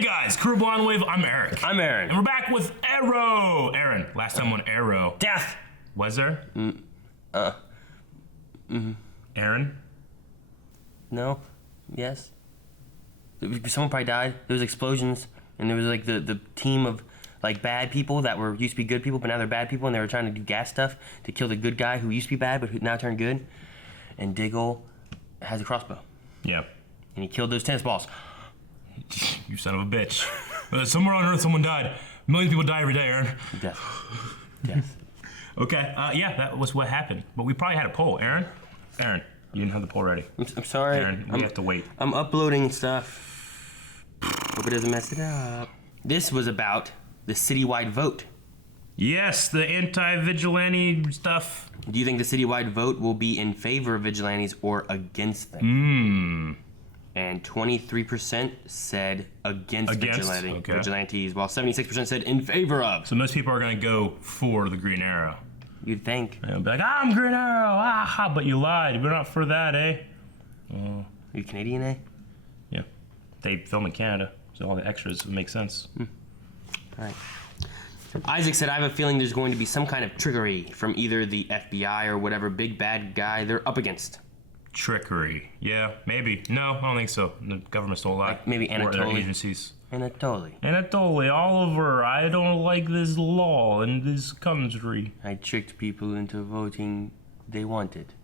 Hey guys, Crew Blonde Wave, I'm Eric. I'm Aaron. And we're back with Arrow. Aaron, last time on Arrow. Death. Was there? Aaron? No. Yes. Someone probably died. There was explosions, and there was like the team of like bad people that were used to be good people, but now they're bad people, and they were trying to do gas stuff to kill the good guy who used to be bad, but who now turned good. And Diggle has a crossbow. Yeah. And he killed those tennis balls. You son of a bitch. Somewhere on Earth, someone died. Millions of people die every day, Aaron. Death. Death. Okay, yeah, that was what happened. But we probably had a poll. Aaron, you didn't have the poll ready. I'm sorry. Aaron, we have to wait. I'm uploading stuff. Hope it doesn't mess it up. This was about the citywide vote. Yes, the anti-vigilante stuff. Do you think the citywide vote will be in favor of vigilantes or against them? And 23% said against vigilantes, while 76% said in favor of. So most people are going to go for the Green Arrow. You'd think. They'll be like, I'm Green Arrow, but you lied. We're not for that, eh? Are you Canadian, eh? Yeah. They film in Canada, so all the extras would make sense. All right. Isaac said, I have a feeling there's going to be some kind of trickery from either the FBI or whatever big bad guy they're up against. Trickery. Yeah, maybe. No, I don't think so. The government stole a lot. Like maybe Anatoly. Or other agencies. Anatoly. Oliver, I don't like this law in this country. I tricked people into voting they wanted.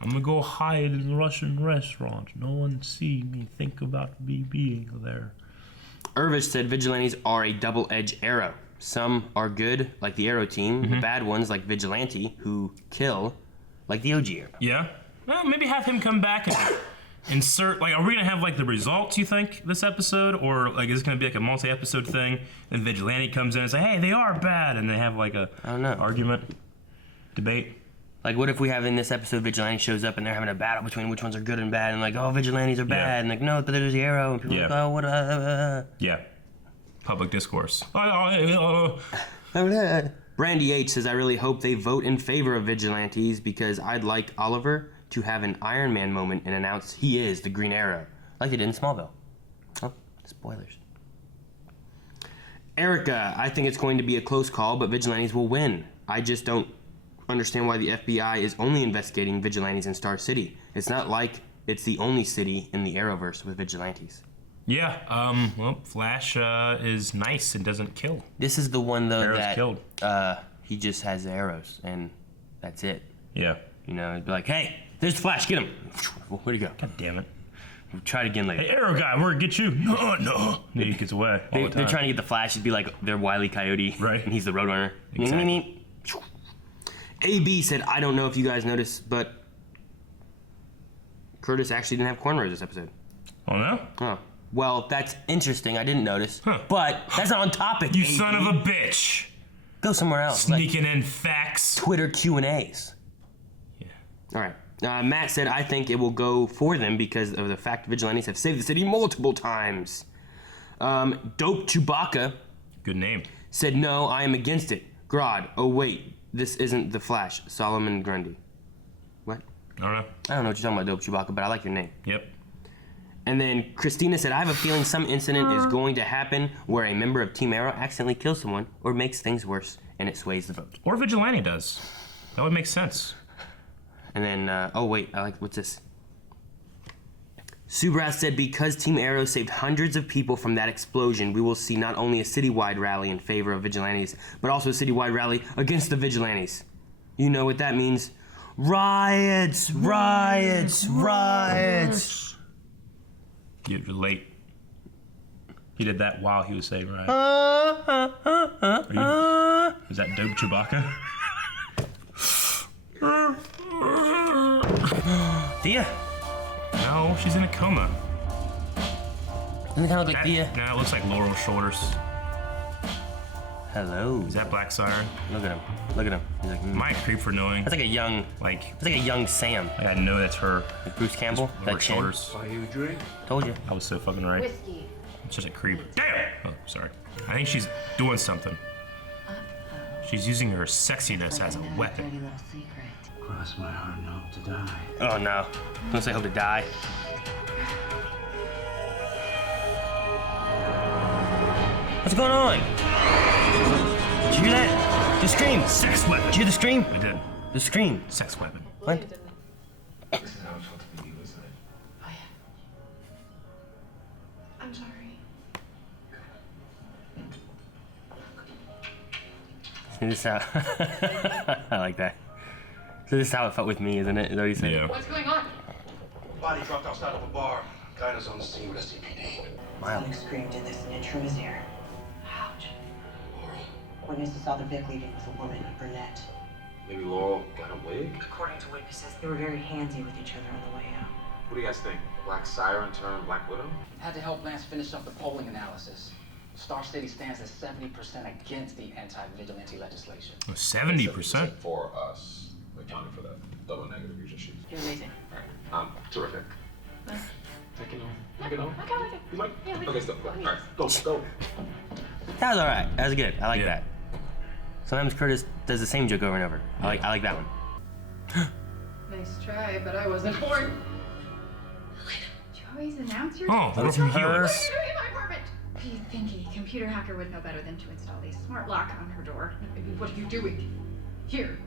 I'm gonna go hide in a Russian restaurant. No one see me think about me being there. Irvish said vigilantes are a double-edged arrow. Some are good, like the Arrow team. The bad ones, like Vigilante, who kill, like the OG Arrow. Yeah? Well, maybe have him come back and insert, like, are we gonna have, like, the results, you think, this episode? Or, like, is it gonna be, like, a multi-episode thing? And Vigilante comes in and say, hey, they are bad, and they have, like, a argument, debate. Like, what if we have in this episode, Vigilante shows up and they're having a battle between which ones are good and bad, and like, oh, Vigilantes are bad, and like, no, but there's the Arrow, and people are like, oh, what, Yeah. Public discourse. Brandy H says, I really hope they vote in favor of vigilantes because I'd like Oliver to have an Iron Man moment and announce he is the Green Arrow, like they did in Smallville. Oh, spoilers. Erica, I think it's going to be a close call, but vigilantes will win. I just don't understand why the FBI is only investigating vigilantes in Star City. It's not like it's the only city in the Arrowverse with vigilantes. Yeah, well, Flash is nice and doesn't kill. This is the one, though, Arrow's killed. He just has arrows, and that's it. Yeah. You know, it'd be like, hey, there's Flash, get him. Where'd he go? God damn it. We'll try it again later. Hey, Arrow guy, we're gonna get you. No. He gets away all the time. They're trying to get the Flash to be like their Wile E. Coyote. Right. And he's the Roadrunner. Exactly. AB said, I don't know if you guys noticed, but Curtis actually didn't have cornrows this episode. Oh, no? Oh. Well, that's interesting. I didn't notice. Huh. But that's not on topic, You AB. son of a bitch. Go somewhere else. Sneaking in facts. Twitter Q&As. Yeah. All right. Matt said, I think it will go for them because of the fact vigilantes have saved the city multiple times. Dope Chewbacca. Good name. Said, no, I am against it. Grodd. Oh, wait. This isn't the Flash. Solomon Grundy. What? I don't know. I don't know what you're talking about, Dope Chewbacca, but I like your name. Yep. And then Christina said, I have a feeling some incident is going to happen where a member of Team Arrow accidentally kills someone or makes things worse, and it sways the vote. Or Vigilante does. That would make sense. And then, oh wait, what's this? Subrath said, because Team Arrow saved hundreds of people from that explosion, we will see not only a citywide rally in favor of vigilantes, but also a citywide rally against the vigilantes. You know what that means? Riots! Riots! Riots! You're late. He did that while he was saying right. Is that Dope Chewbacca? Thea? No, she's in a coma. Doesn't it kind of look like Thea? No, it looks like Laurel's shoulders. Hello. Is that Black Siren? Look at him. Look at him. He's like, My creep for knowing. That's like a young, Like, Sam. I know that's her. Like Bruce Campbell. Just That her chin. shoulders. Buy you a drink? Told you. I was so fucking right. Whiskey. It's just a creep. Damn! Oh, sorry. I think she's doing something. She's using her sexiness as a weapon. Dirty little secret. Cross my heart and hope to die. Oh no. Don't say hope to die. What's going on? Did you hear that? The scream. Sex weapon. Did you hear the scream? I did. The scream. Sex weapon. What? This is how it felt to be you, isn't it? Oh, yeah. I'm sorry. See this out. I like that. So this is how it felt with me, isn't it? Is that what you said? Yeah. What's going on? Body dropped outside of a bar. Guy is on the scene with SCPD. Wow. Sonic screamed in this, an inch from his ear. Ouch. Laurel. Witnesses saw the Vic leaving with a woman, a brunette. Maybe Laurel got away? According to witnesses, they were very handsy with each other on the way out. What do you guys think? Black Siren turned Black Widow? Had to help Lance finish up the polling analysis. Star City stands at 70% against the anti-vigilante legislation. 70%? For us, accounting for that double negative user sheet. You're amazing. Alright, terrific. Take it on. Take it on. I kind of like it. You like? Yeah, I like Okay, it. stop. Alright, go. That was alright. That was good. I like that. Sometimes Curtis does the same joke over and over. I like that one. Nice try, but I wasn't born. You always announce your Oh, That was from her. yours. What are you doing in my apartment? You think a computer hacker would know better than to install a smart lock on her door. Baby, what are you doing? Here.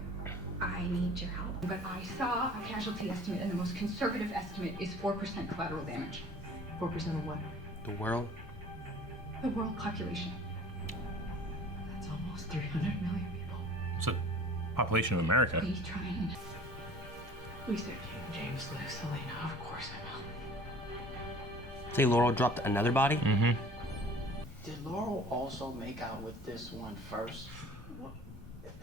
I need your help. But I saw a casualty estimate, and the most conservative estimate is 4% collateral damage. 4% of what? The world? The world population. That's almost 300 million people. It's the population of America. We trying. We said Cayden James lives, Selena. Of course I know. Say Laurel dropped another body? Mm-hmm. Did Laurel also make out with this one first?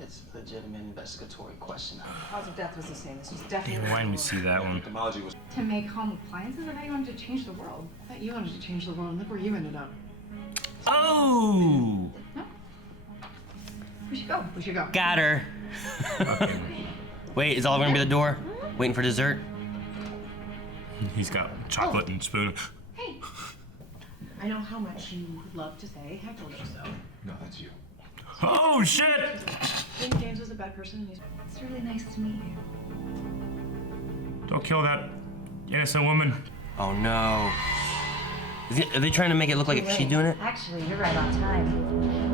It's a legitimate investigatory question. Cause of death was the same. This was definitely. Damn, why didn't we see that one? Technology was To make home appliances? I thought you wanted to change the world. I thought you wanted to change the world, and look where you ended up. Oh! We should go. We should go. Got her. Wait, is Oliver gonna be at the door? Waiting for dessert? He's got chocolate and spoon. Hey. I know how much you love to say. I told you so. no, that's you. Oh, shit! Cayden James was a bad person, and he's. It's really nice to meet you. Don't kill that innocent woman. Oh no. Are they trying to make it look like she's doing it? Actually, you're right on time.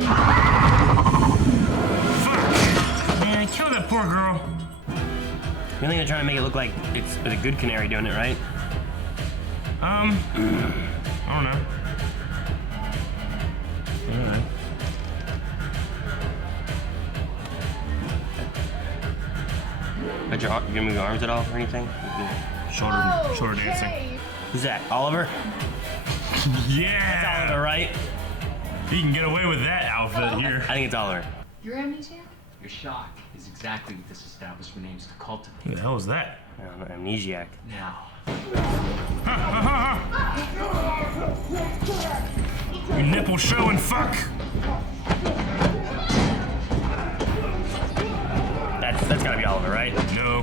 Fuck! Man, kill that poor girl. You think they're trying to make it look like it's the good canary doing it, right? I don't know. Alright. But you gonna move your arms at all or anything? Shoulder dancing. Hey. Who's that? Oliver? Yeah! Oliver, right? He can get away with that outfit here. I think it's Oliver. You're amnesiac? Your shock is exactly what this establishment aims to cultivate. Who the hell is that? I'm an amnesiac. Now, You nipple showing fuck! That's gotta be Oliver, right? No.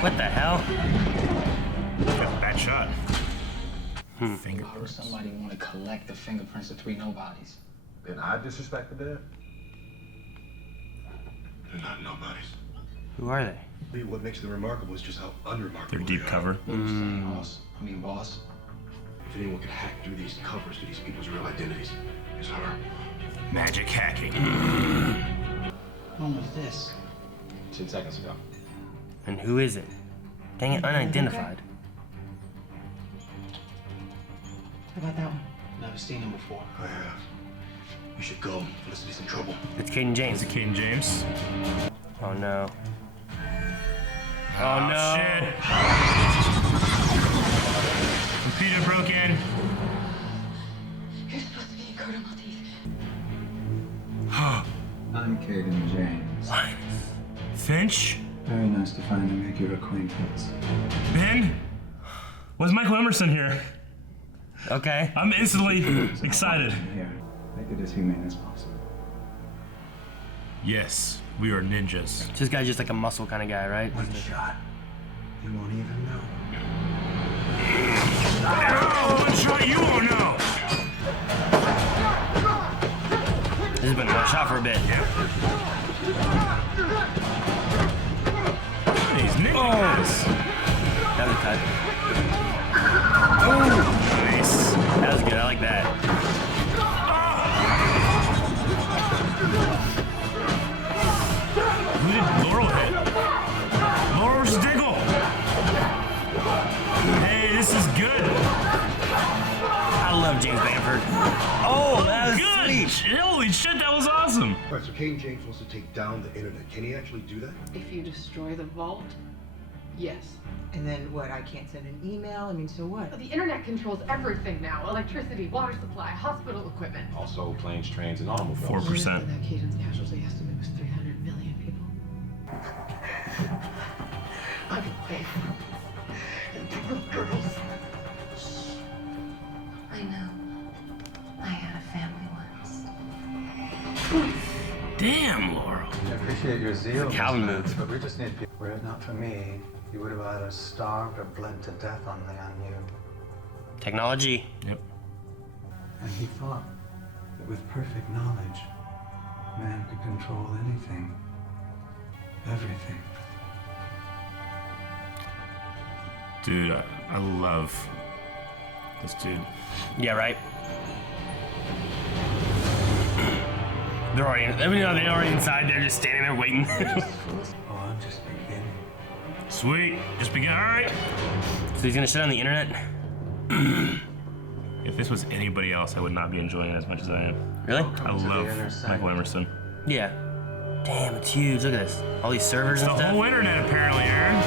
What the hell? Got a bad shot. why would Fingerprints. somebody want to collect the fingerprints of three nobodies? Then I disrespect the dead? They're not nobodies. Who are they? What makes them remarkable is just how unremarkable They're deep they are. cover. What are you saying, boss? Boss? If anyone could hack through these covers to these people's real identities, it's her. Magic hacking. When was this? 10 seconds ago. And who is it? Dang it, unidentified. How about that one? Never seen him before. I have. We should go. Felicity's in trouble. It's Cayden James. Is it Cayden James? Oh no. Oh Oh, no. shit. Computer broke in. You're supposed to be Dakota Maltese. I'm Cayden James. What? Finch? Very nice to finally make your acquaintance. Ben? Was Michael Emerson here? Okay. I'm instantly excited. Here, make it as humane as possible. Yes, we are ninjas. This guy's just like a muscle kind of guy, right? One shot. You won't even know. Oh, one shot, you won't know. This has been one shot for a bit. These ninjas. That was a cut. Nice. That was good. I like that. Holy shit, that was awesome. All right, so Cayden James wants to take down the internet. Can he actually do that? If you destroy the vault, yes. And then what? I can't send an email? I mean, so what? The internet controls everything now. Electricity, water supply, hospital equipment. Also, planes, trains, and automobiles. 4%. That Cayden's casualty estimate was 300 million people. I can pay. And the girls. I know. I had a family once. Damn, Laurel. I appreciate your zeal, Calvin Mr. move. Lance, but we just need people. Were it not for me, you would have either starved or bled to death on you. Technology. Yep. And he thought that with perfect knowledge, man could control anything. Everything. Dude, I love this dude. Yeah, right. They're already inside. They're just standing there waiting. Oh, I'm just beginning. Sweet. Just begin. All right. So he's gonna shut on the internet. If this was anybody else, I would not be enjoying it as much as I am. Really? I love Michael Emerson. Yeah. Damn, it's huge. Look at this. All these servers The and stuff. whole internet, apparently, Aaron.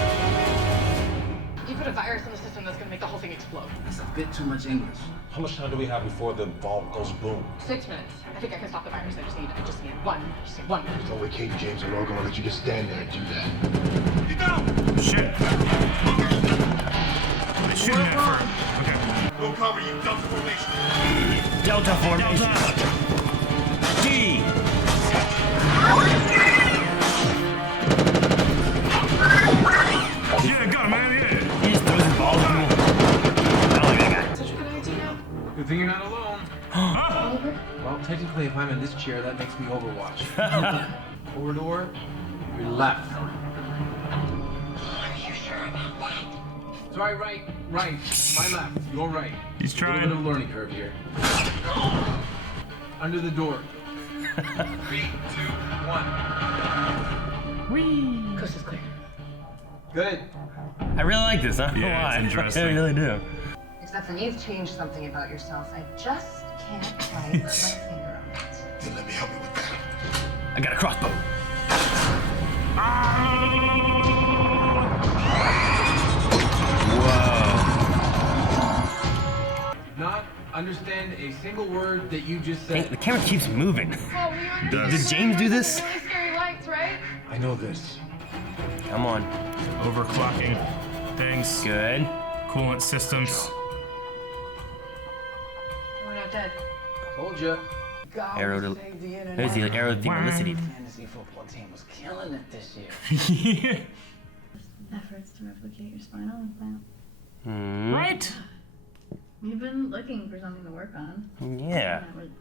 You put a virus in the system that's gonna make the whole thing explode. That's a bit too much English. How much time do we have before the vault goes boom? 6 minutes. I think I can stop the virus. I just need one minute. There's no way Cayden James and Laurel gonna let you just stand there and do that. Get down! Shit. They're shooting at first. Okay. We'll cover you, Delta formation. Delta formation. D. Yeah, got him, man. Yeah. He just throws his balls at me. I don't like that Such a good idea. Good thing you're not alone. Oliver? Well, technically, if I'm in this chair, that makes me Overwatch. Corridor, your left. Are you sure about that? Sorry, right. My left. Your right. He's A trying. little bit of a learning curve here. Under the door. 3, 2, 1. Coast is clear. Good. I really like this. I don't know Yeah, why. it's interesting. I really do. Except for you've changed something about yourself. I just can't quite put my finger on it. Then let me help you with that. I got a crossbow. Not understand a single word that you just Dang, said. the camera keeps moving. Oh, we understand. Did James do this? Really scary lights, right? I know this. Come on. Overclocking things. Good. Coolant systems. We're not dead. Told ya. Arrow to. Saved the internet. There's the arrow to Felicity. Fantasy football team was killing it this year. Efforts to replicate your spinal implant. Hmm. Right? You've been looking for something to work on. Yeah. That would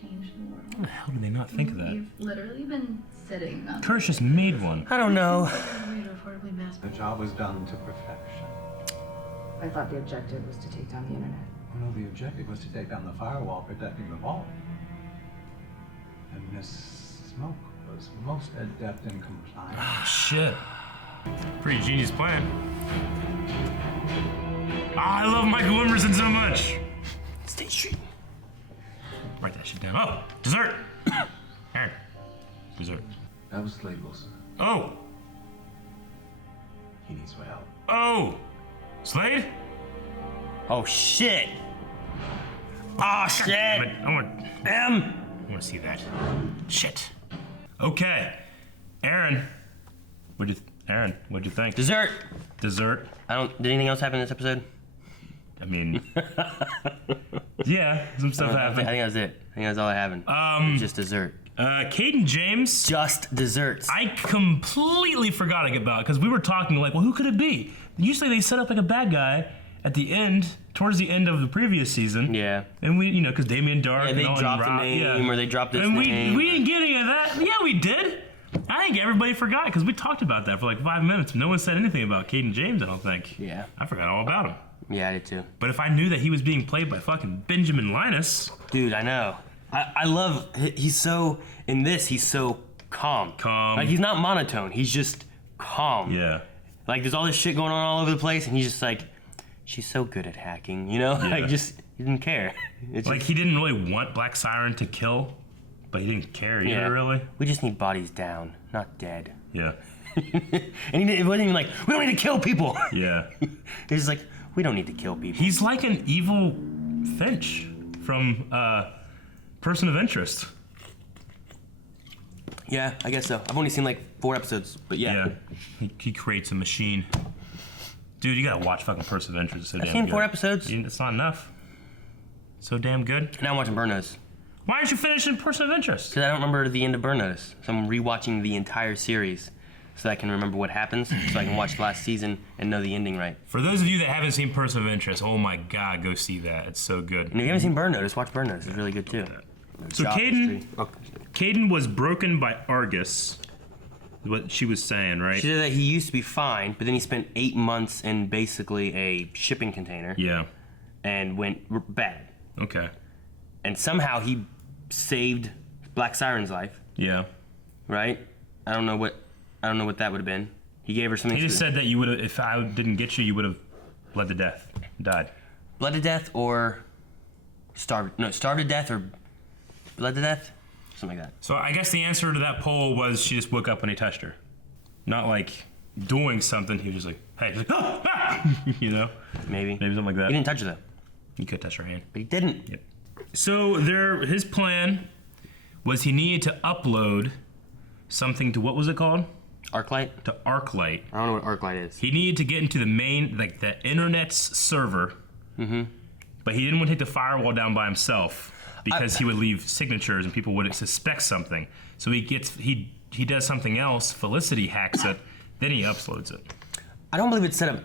change the How world. the hell did they not think of that? You've literally been sitting on Curtis just made one. I don't know. affordably mass. The job was done to perfection. I thought the objective was to take down the internet. Well, no, the objective was to take down the firewall protecting the vault. And Miss Smoke was most adept in compliance. Oh, shit. Pretty genius plan. I love Michael Emerson so much. State Street. Write that shit down. Oh, dessert. Aaron. Dessert. That was Slade Wilson. Oh. He needs my help. Oh. Slade? Oh shit. Oh shit. I want M. to see that. Shit. Okay. Aaron. What'd you think? Dessert. Dessert. Did anything else happen in this episode? I mean, yeah, some stuff I happened. think that was it. I think that's all that happened. Just dessert. Cayden James. Just desserts. I completely forgot about because we were talking like, well, who could it be? Usually they set up like a bad guy at the end, towards the end of the previous season. Yeah. And we, because Damien Dark. Yeah, they and dropped the Rob, name, or they dropped this and name. we didn't get any of that. Yeah, we did. I think everybody forgot because we talked about that for like 5 minutes. No one said anything about Cayden James, I don't think. Yeah. I forgot all about him. Yeah, I did too. But if I knew that he was being played by fucking Benjamin Linus. Dude, I know. I love, he's so, in this, he's so calm. Like, he's not monotone. He's just calm. Yeah. Like, there's all this shit going on all over the place, and he's just like, she's so good at hacking, you know? Yeah. Like, just, He didn't care. It's Like, he didn't really want Black Siren to kill, but he didn't care either, really. We just need bodies down, not dead. Yeah. And it wasn't even like, we don't need to kill people. Yeah. He's like, we don't need to kill people. He's like an evil Finch from Person of Interest. Yeah, I guess so. I've only seen like 4 episodes, but yeah. He creates a machine. Dude, you gotta watch fucking Person of Interest. It's so I've damn seen good. 4 episodes. It's not enough. So damn good. Now I'm watching Burn Notice. Why aren't you finishing Person of Interest? Because I don't remember the end of Burn Notice. So I'm rewatching the entire series so that I can remember what happens, so I can watch the last season and know the ending right. For those of you that haven't seen Person of Interest, oh my god, go see that. It's so good. And if you haven't seen Burn Notice, watch Burn Notice. It's really good too. So Cayden was broken by Argus. What she was saying, right? She said that he used to be fine, but then he spent 8 months in basically a shipping container. Yeah. And went bad. Okay. And somehow he saved Black Siren's life. Yeah. Right? I don't know what that would have been. He gave her something. He just said that you would have, if I didn't get you, you would have bled to death, died. Bled to death or starved to death or bled to death? Something like that. So I guess the answer to that poll was she just woke up when he touched her. Not like doing something, he was just like, hey, just like, ah, ah! You know? Maybe something like that. He didn't touch her though. He could touch her hand. But he didn't. Yep. So his plan was he needed to upload something to, what was it called? Arclight? To Arclight. I don't know what Arclight is. He needed to get into the main, like the internet's server. Mm-hmm. But he didn't want to take the firewall down by himself because he would leave signatures and people would suspect something. So he does something else, Felicity hacks it, then he uploads it. I don't believe it's set up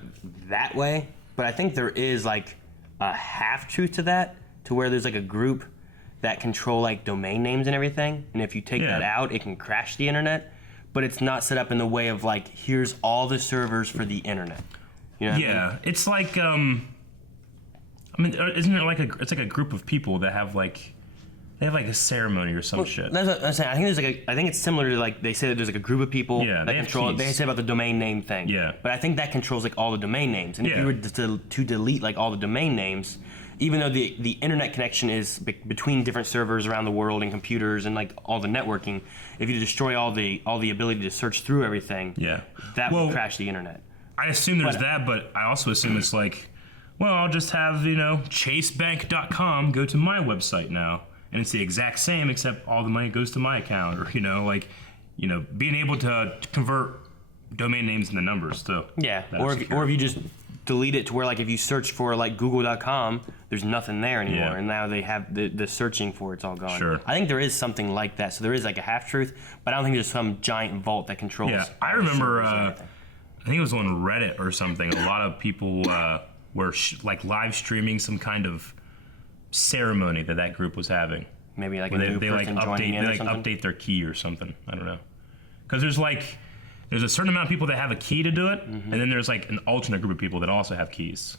that way, but I think there is like a half-truth to that, to where there's like a group that control like domain names and everything, and if you take that out, it can crash the internet, but it's not set up in the way of like, here's all the servers for the internet. You know what I mean? It's like, I mean, isn't it like it's like a group of people that have like, they have like a ceremony or some shit. That's what I'm saying. I think it's similar to like, they say that there's like a group of people that control it. They say about the domain name thing. Yeah. But I think that controls like all the domain names. And if you were to delete like all the domain names, even though the internet connection is between different servers around the world and computers and like all the networking, if you destroy all the ability to search through everything, that would crash the internet. I assume there's that, but I also assume it's like, well, I'll just have, chasebank.com go to my website now. And it's the exact same, except all the money goes to my account. Or, being able to convert domain names into numbers, too. Yeah, or if you just delete it to where, like, if you search for, like, google.com, there's nothing there anymore. Yeah. And now they have the searching for it's all gone. Sure. I think there is something like that. So there is, like, a half-truth, but I don't think there's some giant vault that controls. Yeah, I remember, I think it was on Reddit or something, a lot of people were, live streaming some kind of ceremony that group was having. Maybe like a they new person joining in or something? update their key or something. I don't know. Because there's a certain amount of people that have a key to do it, and then there's like an alternate group of people that also have keys.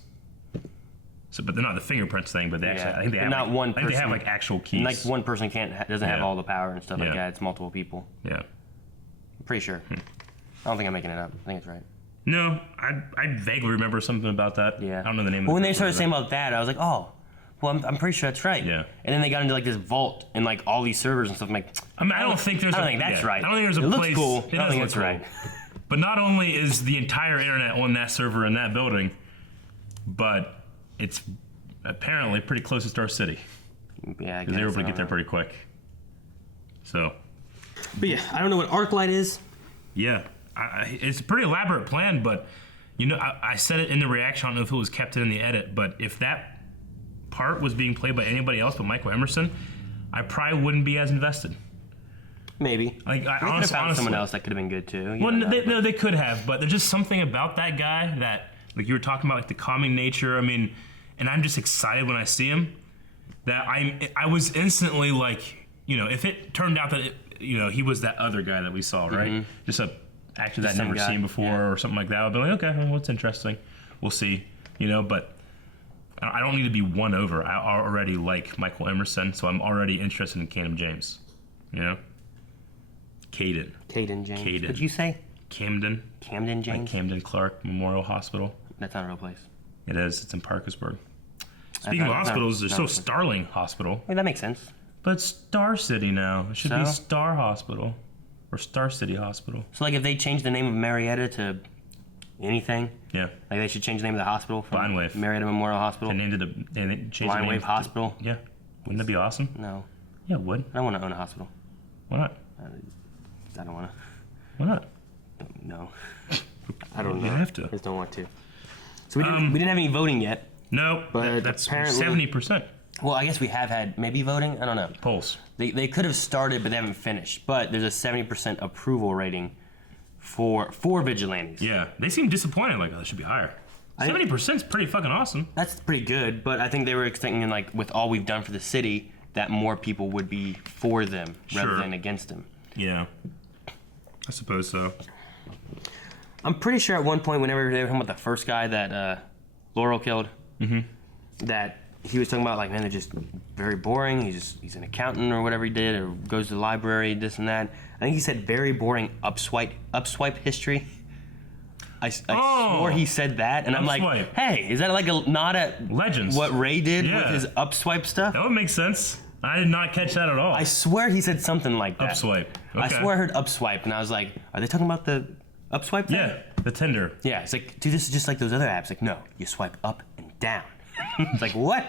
So, but they're not the fingerprints thing, but they actually, I think they have not one person. I think they have like actual keys. And like one person doesn't have all the power and stuff like that. It's multiple people. Yeah. I'm pretty sure. I don't think I'm making it up. I think it's right. No, I vaguely remember something about that. Yeah. I don't know the name of it. Well, when they started saying about that, I was like, oh, well, I'm pretty sure that's right. Yeah. And then they got into like this vault and like all these servers and stuff. I'm like, I mean, I don't think that's right. I don't think there's a it place. Looks cool. I don't think it's right. But not only is the entire internet on that server in that building, but it's apparently pretty close to Star City. Yeah, I guess. Because they were able to get there pretty quick. So. But yeah, I don't know what Arclight is. Yeah, it's a pretty elaborate plan, but I said it in the reaction. I don't know if it was kept in the edit, but if that part was being played by anybody else but Michael Emerson, I probably wouldn't be as invested. Maybe. Like, I honestly, found someone else that could have been good too. No, they could have, but there's just something about that guy that, like you were talking about, like the calming nature. I mean, and I'm just excited when I see him. That I was instantly like, if it turned out that he was that other guy that we saw, right? Mm-hmm. Just a actor that I'd never seen before or something like that. I'd be like, okay, well, what's interesting? We'll see, but I don't need to be won over. I already like Michael Emerson, so I'm already interested in Cayden James. Cayden. Cayden James. Cayden. What'd you say? Camden. Camden James? Like Camden Clark Memorial Hospital. That's not a real place. It is. It's in Parkersburg. Speaking of hospitals, there's still not- Starling Hospital. That makes sense. But it's Star City now. It should be So? Star Hospital. Or Star City Hospital. So, like, if they change the name of Marietta to anything, Yeah. like they should change the name of the hospital from Blind Wave. Marietta Memorial Hospital. They named it they changed the Blind name Wave to- Hospital. Yeah. Wouldn't that be awesome? No, Yeah, it would. I don't want to own a hospital. Why not? I don't want to. Why not? No, I don't know. You have to. I just don't want to. So we didn't have any voting yet. No, But that's apparently- 70% Well, I guess we have had maybe voting. I don't know. polls. They could have started, but they haven't finished. But there's a 70% approval rating for vigilantes. Yeah, they seem disappointed. Like, oh, it should be higher. 70% is pretty fucking awesome. That's pretty good, but I think they were expecting, like, with all we've done for the city, that more people would be for them rather Sure. than against them. Yeah, I suppose so. I'm pretty sure at one point, whenever they were talking about the first guy that Laurel killed, that he was talking about, like, man, they're just very boring. He's an accountant or whatever he did, or goes to the library, this and that. I think he said very boring upswipe history. I swore he said that, and I'm like, Upswipe. hey, is that like a nod at Legends. what Ray did Yeah. with his upswipe stuff? That would make sense. I did not catch that at all. I swear he said something like that. Upswipe. I Okay. swear I heard upswipe, and I was like, are they talking about the upswipe thing? Yeah, the Tinder. Yeah, it's like, dude, this is just like those other apps. Like, no, you swipe up and down. It's like, what?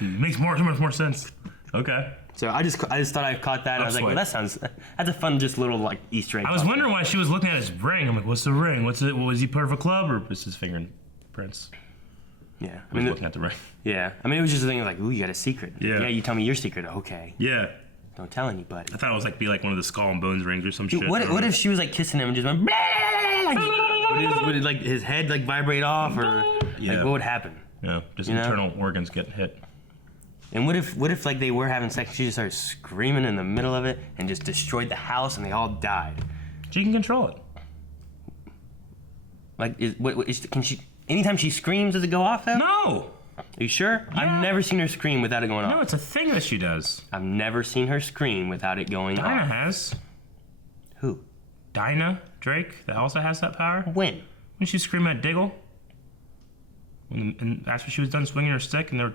Makes so much more sense. Okay. So I just thought I caught that, and I was like, well, Upswipe. that's a fun, just little, like, Easter egg. I was wondering why she was looking at his ring. I'm like, what's the ring? What's it? Was he part of a club or was his fingerprints? Yeah, I I was mean, looking at the ring. yeah. I mean, it was just a thing of like, ooh, you got a secret. Yeah. Yeah, you tell me your secret. Okay. Yeah. Don't tell anybody. I thought it was like like one of the skull and bones rings or some Dude, shit. what if she was like kissing him and just went, like, would it like his head like vibrate off, or Yeah. like what would happen? Yeah, just You know? internal organs get hit. And what if like they were having sex, she just started screaming in the middle of it and just destroyed the house and they all died? She can control it. Like, can she? Anytime she screams, does it go off? Though? No. Are you sure? Yeah. I've never seen her scream without it going off. No, it's a thing that she does. I've never seen her scream without it going Dinah off. has. Who? Dinah Drake, that also has that power. When? When she screamed at Diggle. And after she was done swinging her stick, and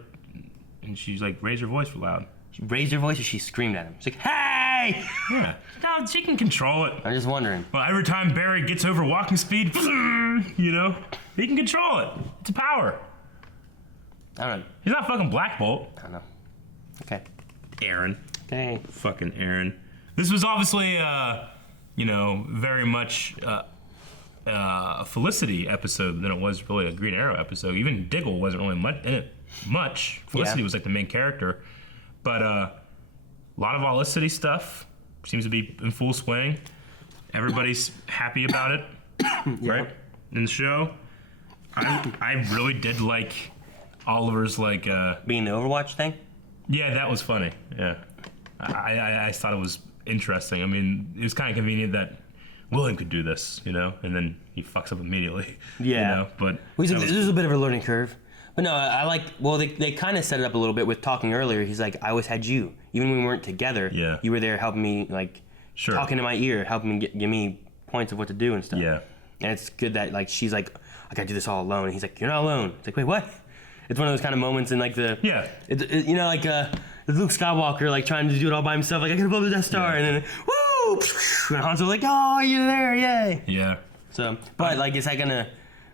she's like raised her voice for loud. She raised her voice or she screamed at him. She's like, hey! Yeah. No, she can control it. I'm just wondering. Well, every time Barry gets over walking speed, you know, he can control it. It's a power. I don't know. He's not fucking Black Bolt. I don't know. Okay. Aaron. Okay. Fucking Aaron. This was obviously, you know, very much a Felicity episode than it was really a Green Arrow episode. Even Diggle wasn't really much in it. Felicity was like the main character. But a lot of Felicity stuff seems to be in full swing. Everybody's happy about it, right? In the show. I really did like Oliver's like being the Overwatch thing? Yeah, that was funny. Yeah. I thought it was interesting. I mean, it was kind of convenient that William could do this, you know, and then he fucks up immediately. Yeah. You know, but There's a bit of a learning curve. But no, I like, well, they kind of set it up a little bit with talking earlier. He's like, I always had you. Even when we weren't together, Yeah. you were there helping me, like, Sure. talking in my ear, helping me give me points of what to do and stuff. Yeah. And it's good that, like, she's like, I gotta do this all alone. And he's like, you're not alone. It's like, wait, what? It's one of those kind of moments in, like, the... Yeah. You know, like, Luke Skywalker, like, trying to do it all by himself. Like, I gotta blow the Death Star. Yeah. And then, woo! And Han Solo's like, oh, you're there, yay. Yeah. So, but, like, is that gonna,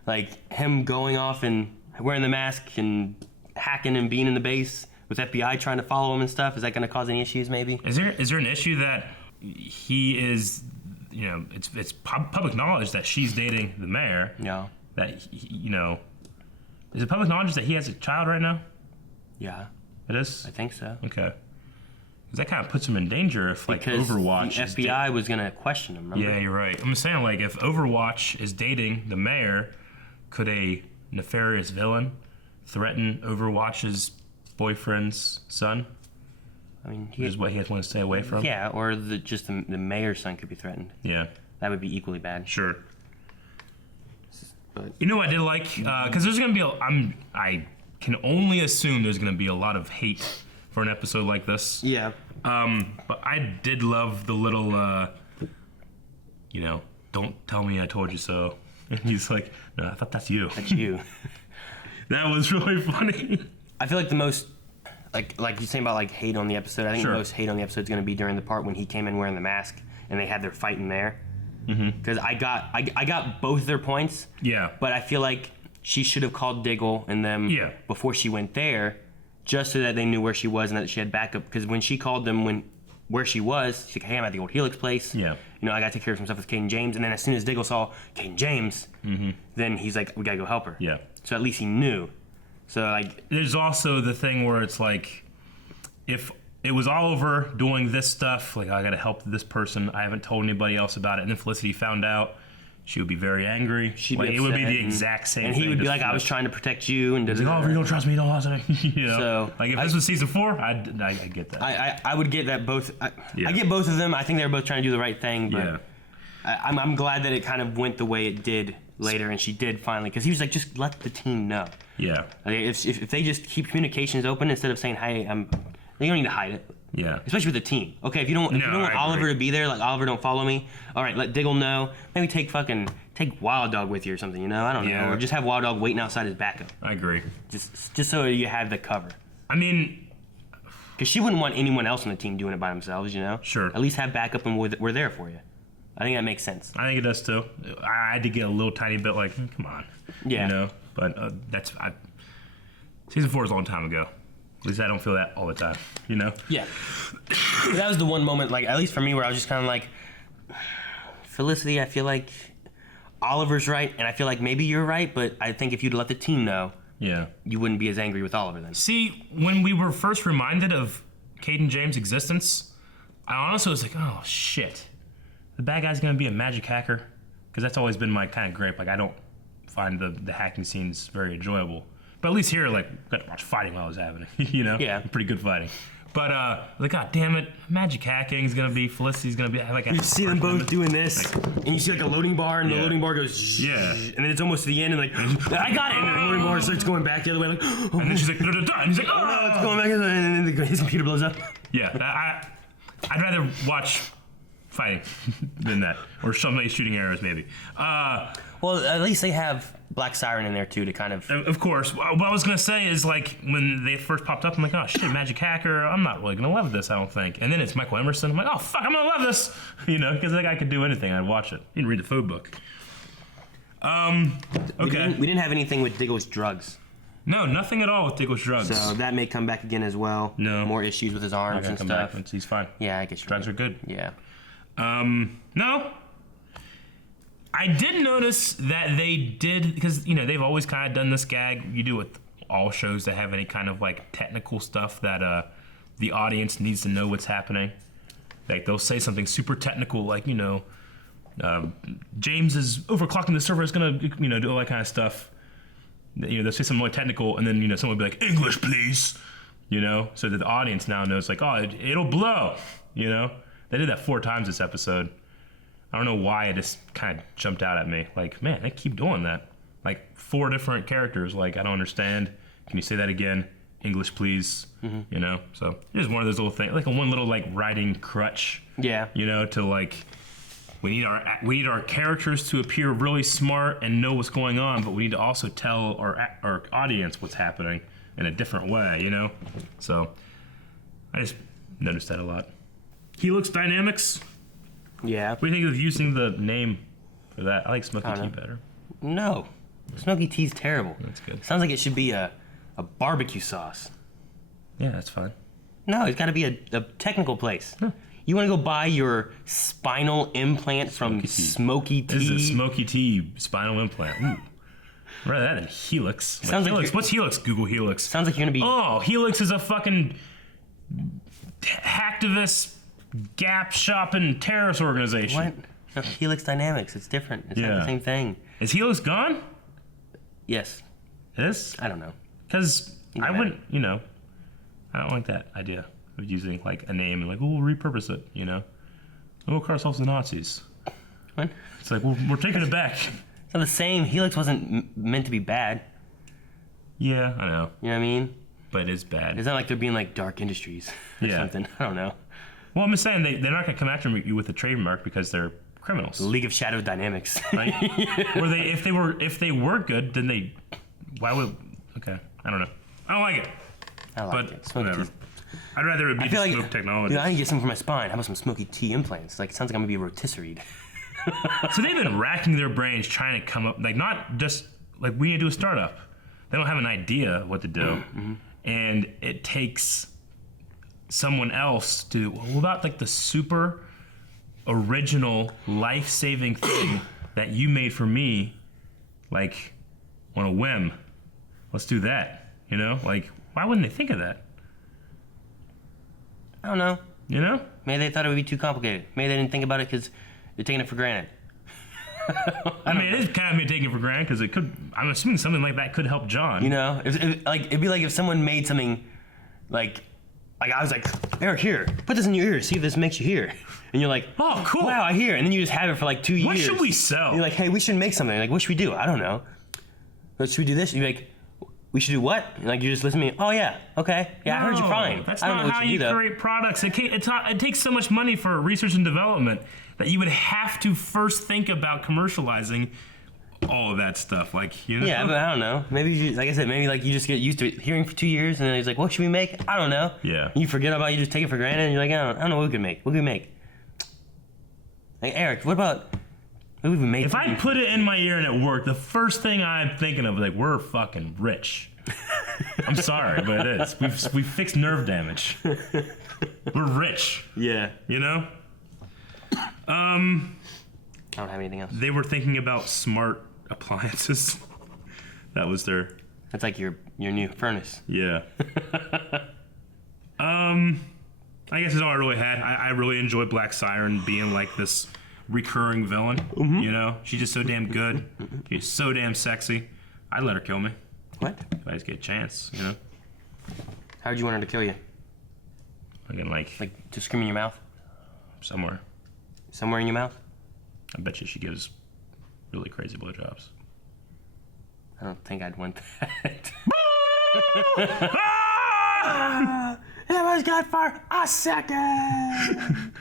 like, him going off and wearing the mask and hacking and being in the base with FBI trying to follow him and stuff, is that gonna cause any issues, maybe? Is there an issue that he is, you know, it's public knowledge that she's dating the mayor? Yeah. That, you know, is it public knowledge that he has a child right now? Yeah. It is? I think so. Okay. Because that kind of puts him in danger if, like, Because Overwatch the is FBI was gonna question him, remember? Yeah, you're right. I'm saying, like, if Overwatch is dating the mayor, could a nefarious villain threaten Overwatch's boyfriend's son? I mean, Which is what he has to stay away from? yeah, or just the mayor's son could be threatened. Yeah. That would be equally bad. Sure. But You know what I did like? Because there's going to be I can only assume there's going to be a lot of hate for an episode like this. yeah, But I did love the little, you know, don't tell me I told you so. And he's like, no, I thought that's you. that's you. That was really funny. I feel like the most, like you're saying about like hate on the episode. I think Sure. the most hate on the episode is going to be during the part when he came in wearing the mask and they had their fight in there. Because I got both their points. Yeah. But I feel like she should have called Diggle and them before she went there, just so that they knew where she was and that she had backup. Because when she called them where she was, she's like, hey, I'm at the old Helix place. Yeah. You know, I got to take care of some stuff with Cayden James. And then as soon as Diggle saw Cayden James, then he's like, we got to go help her. Yeah. So at least he knew. So, like... There's also the thing where it's like, if it was Oliver doing this stuff, like, I got to help this person, I haven't told anybody else about it, and then Felicity found out, she would be very angry. It would be the exact same thing. And he would be like, I was trying to protect you. And he's like, Oliver, you don't trust me, you don't listen. You know? So, like, if this was season 4, I get that. I would get that both. I get both of them. I think they're both trying to do the right thing, but I'm glad that it kind of went the way it did later, and she did finally, because he was like, just let the team know. Yeah. Like, if they just keep communications open instead of saying, hey, you don't need to hide it. Yeah. Especially with the team. Okay, if you don't want Oliver to be there, like, Oliver, don't follow me. All right, let Diggle know. Maybe take Wild Dog with you or something, you know? I don't know. Or just have Wild Dog waiting outside his backup. I agree. Just so you have the cover. I mean... Because she wouldn't want anyone else on the team doing it by themselves, you know? Sure. At least have backup and we're there for you. I think that makes sense. I think it does too. I had to get a little tiny bit like, come on. Yeah. You know? But season 4 is a long time ago. At least I don't feel that all the time, you know? Yeah. That was the one moment, like, at least for me, where I was just kind of like, Felicity, I feel like Oliver's right, and I feel like maybe you're right, but I think if you'd let the team know, you wouldn't be as angry with Oliver then. See, when we were first reminded of Cayden James' existence, I honestly was like, oh, shit. The bad guy's going to be a magic hacker? Because that's always been my kind of gripe. Like, I don't find the hacking scenes very enjoyable. But at least here, like, got to watch fighting while it was happening, you know? Yeah. Pretty good fighting. But, like, god damn it, magic hacking is gonna be, Felicity's gonna be, like, you see them both doing this, and you see, like, a loading bar, and the loading bar goes, and then it's almost to the end, and, like, I got it, and the loading bar starts going back the other way, like, and then she's like, da-da-da, and he's like, oh, no, it's going back, and then his computer blows up. Yeah, I'd rather watch fighting than that, or somebody shooting arrows, maybe. Well, at least they have Black Siren in there, too, to kind of... Of course. What I was going to say is, like, when they first popped up, I'm like, oh, shit, Magic Hacker, I'm not really going to love this, I don't think. And then it's Michael Emerson. I'm like, oh, fuck, I'm going to love this. You know, because that guy could do anything. I'd watch it. You can read the food book. Okay. We didn't have anything with Diggle's drugs. No, nothing at all with Diggle's drugs. So that may come back again as well. No. More issues with his arms and stuff. Back. He's fine. Yeah, I guess drugs are good. Yeah. No. I did notice that they did, because, you know, they've always kind of done this gag you do with all shows that have any kind of, like, technical stuff that the audience needs to know what's happening. Like, they'll say something super technical, like, you know, James is overclocking the server, is going to, you know, do all that kind of stuff. You know, they'll say something really technical, and then, you know, someone will be like, English, please, you know, so that the audience now knows, like, oh, it'll blow, you know. They did that 4 times this episode. I don't know why it just kind of jumped out at me. Like, man, they keep doing that. Like, 4 different characters. Like, I don't understand. Can you say that again? English, please. Mm-hmm. You know? So, it's just one of those little things. Like, one little, like, writing crutch. Yeah. You know, to, like, we need our characters to appear really smart and know what's going on, but we need to also tell our audience what's happening in a different way, you know? So, I just noticed that a lot. Helix Dynamics. Yeah. What do you think of using the name for that? I like Smoky Tea better. No. Smoky Tea's terrible. That's good. Sounds like it should be a barbecue sauce. Yeah, that's fine. No, it's got to be a technical place. Huh. You want to go buy your spinal implant from Smoky Tea? This is a Smoky Tea spinal implant. Ooh. Rather that than Helix. Sounds like Helix. What's Helix? Google Helix. Sounds like you're going to be... Oh, Helix is a fucking hacktivist, gap shopping terrorist organization. What? No, Helix Dynamics. It's different. It's not the same thing. Is Helix gone? Yes. It is? I don't know. Because I wouldn't, you know, I don't like that idea of using, like, a name and, like, we'll repurpose it, you know? We'll call ourselves the Nazis. What? It's like, we're taking it back. It's not the same. Helix wasn't meant to be bad. Yeah, I know. You know what I mean? But it is bad. It's not like they're being, like, Dark Industries or something. I don't know. Well, I'm just saying, they're not going to come after you with a trademark because they're criminals. League of Shadow Dynamics. Right? Or if they were good, then why would... Okay, I don't know. I don't like it. I like but it. Smoky whatever. tea. I'd rather it be I feel like smoke technology. Dude, I need to get some for my spine. How about some smoky tea implants? Like, it sounds like I'm gonna be a rotisserie. So they've been racking their brains trying to come up, like not just like we need to do a startup. They don't have an idea what to do, and it takes someone else to. What about like the super original life-saving thing that you made for me, like on a whim? Let's do that. You know, like why wouldn't they think of that? I don't know. You know? Maybe they thought it would be too complicated. Maybe they didn't think about it because they're taking it for granted. I mean, it is kind of me taking it for granted because it could. I'm assuming something like that could help John. You know, like it'd be like if someone made something, like I was like, Eric, here, put this in your ear, see if this makes you hear. And you're like, oh, cool. Wow, I hear. And then you just have it for like 2 years. What should we sell? And you're like, hey, we should make something. Like, what should we do? I don't know. But should we do this? And you're like, we should do what? And like you just listen to me. Oh yeah, okay, yeah, I heard you're fine. That's I don't not know what how you you do, though. create products. It takes so much money for research and development that you would have to first think about commercializing all of that stuff. Like, you know? Yeah, but I don't know. Maybe you, like I said, maybe like you just get used to it, hearing for 2 years, and then he's like, "What should we make?" I don't know. Yeah. You forget about it, you just take it for granted, and you're like, I don't know what we could make. What could we make? Like Eric, what would we make? If I put it in my ear and it worked, the first thing I'm thinking of is like, we're fucking rich. I'm sorry, but it is. We've fixed nerve damage. We're rich. Yeah. You know? I don't have anything else. They were thinking about smart appliances. That was their. That's like your new furnace. Yeah. I guess that's all I really had. I really enjoyed Black Siren being like this recurring villain. You know, she's just so damn good. She's so damn sexy. I'd let her kill me What? if I just get a chance. You know, How'd you want her to kill you? again, like Like to scream in your mouth? somewhere. Somewhere in your mouth? I bet you she gives really crazy blowjobs. I don't think I'd want that. Everyone's got for a second.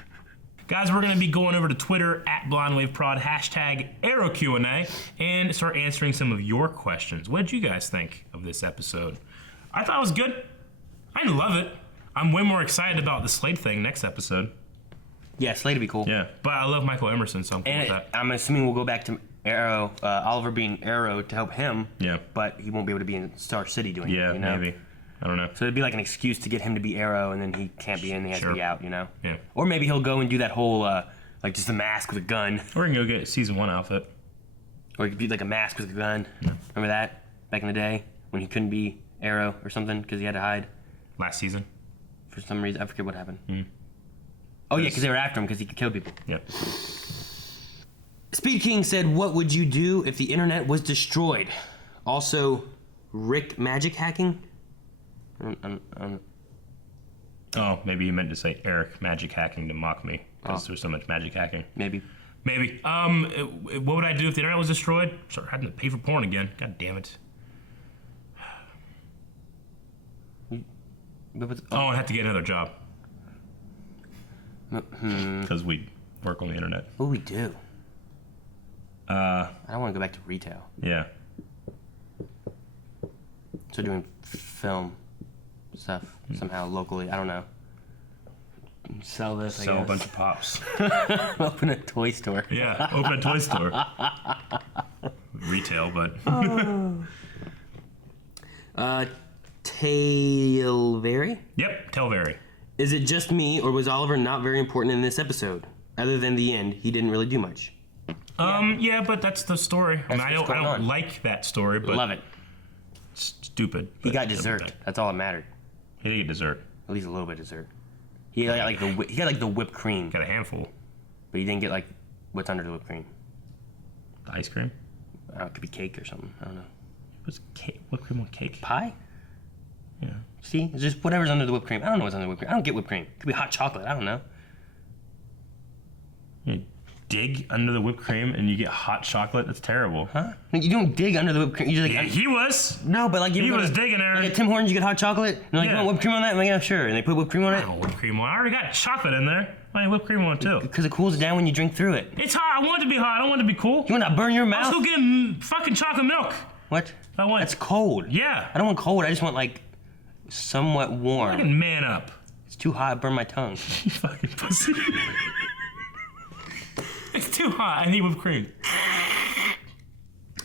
Guys, we're going to be going over to Twitter @BlindWaveProd, #ArrowQ&A, and start answering some of your questions. What did you guys think of this episode? I thought it was good. I didn't love it. I'm way more excited about the Slade thing next episode. Yeah, Slade would be cool. Yeah, but I love Michael Emerson, so I'm cool with And that. I'm assuming we'll go back to Arrow, Oliver being Arrow to help him. Yeah. But he won't be able to be in Star City doing Yeah, it, you know? maybe. I don't know. So it'd be like an excuse to get him to be Arrow, and then he can't be in, he has Sure. to be out, you know? Yeah. Or maybe he'll go and do that whole, like just a mask with a gun. Or we can go get season 1 outfit. Or he could be like a mask with a gun. Yeah. Remember that? Back in the day when he couldn't be Arrow or something because he had to hide Last season. for some reason. I forget what happened. Oh, yeah, because they were after him because he could kill people. Yep. Speed King said, what would you do if the internet was destroyed? Also, Rick magic hacking? Oh, maybe you meant to say Eric magic hacking to mock me because there's so much magic hacking. Maybe. Maybe. What would I do if the internet was destroyed? Start having to pay for porn again. God damn it. I'd have to get another job. Because we work on the internet. What do we do? I don't want to go back to retail. Yeah. So doing film stuff somehow locally. I don't know. Sell this, I Sell a guess. bunch of pops. Open a toy store. Yeah, open a toy store. Retail, but. Tailberry? Yep, Telberry. Is it just me, or was Oliver not very important in this episode? Other than the end, he didn't really do much. Yeah, but that's the story. I That's mean, what's I going don't on. like that story, but. Love it. Stupid. He but got doesn't dessert. matter. That's all that mattered. He didn't get dessert. At least a little bit of dessert. He got like the whipped cream, Got a handful. but he didn't get like what's under the whipped cream. The ice cream. I don't know, it could be cake or something. I don't know. What's cake? Whipped cream on cake? Pie? Yeah. See, it's just whatever's under the whipped cream. I don't know what's under the whipped cream. I don't get whipped cream. It could be hot chocolate. I don't know. You dig under the whipped cream and you get hot chocolate. That's terrible. Huh? You don't dig under the whipped cream. You just Yeah, like he was. no, but like you He go was to- digging there. Like at Tim Hortons, you get hot chocolate. And they're like, Yeah. you want whipped cream on that? I'm like, yeah, sure. And they put whipped cream on I it don't want whipped cream on. I already got chocolate in there. I need whipped cream on it too. because it cools it down when you drink through it. It's hot. I want it to be hot. I don't want it to be cool. You want to burn your I'll mouth? still get fucking chocolate milk. What? I want. That's cold. Yeah. I don't want cold. I just want like somewhat warm. Fucking man up. It's too hot. It burned my tongue. You fucking pussy. It's too hot. I need whipped cream.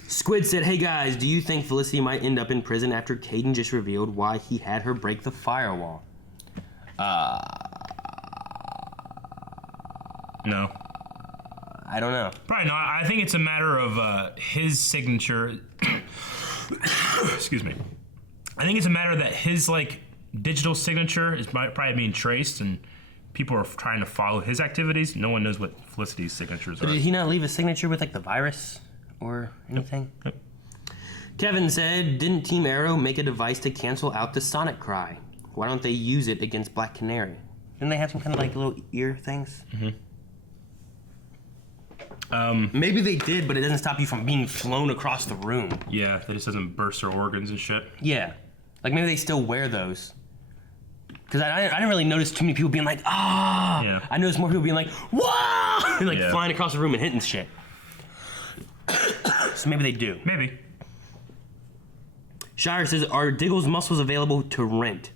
Squid said, "Hey guys, do you think Felicity might end up in prison after Cayden just revealed why he had her break the firewall?" No. I don't know. Probably not. I think it's a matter of his signature. Excuse me. I think it's a matter that his like digital signature is probably being traced, and people are trying to follow his activities. No one knows what Felicity's signatures are. But did he not leave a signature with like the virus or anything? Nope. Kevin said, "Didn't Team Arrow make a device to cancel out the Sonic cry? Why don't they use it against Black Canary? Didn't they have some kind of like little ear things?" Maybe they did, but it doesn't stop you from being flown across the room. Yeah, that just doesn't burst their organs and shit. Yeah. Like maybe they still wear those. Because I didn't really notice too many people being like, ah! Yeah. I noticed more people being like, whoa! And like flying across the room and hitting shit. So maybe they do. Maybe. Shire says, "Are Diggle's muscles available to rent?"